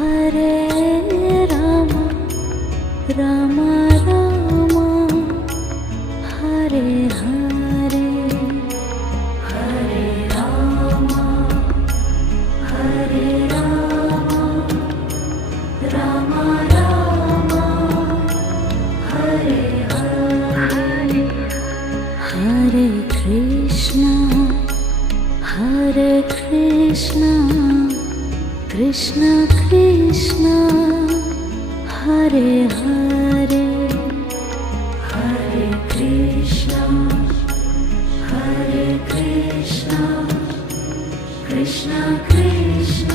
హరే రామ రామ రామ హరే హరే హరే రామ హరే రామ రామ రామ హరే హరే హరే కృష్ణ కృష్ణ కృష్ణ హరే హరే హరే కృష్ణ కృష్ణ కృష్ణ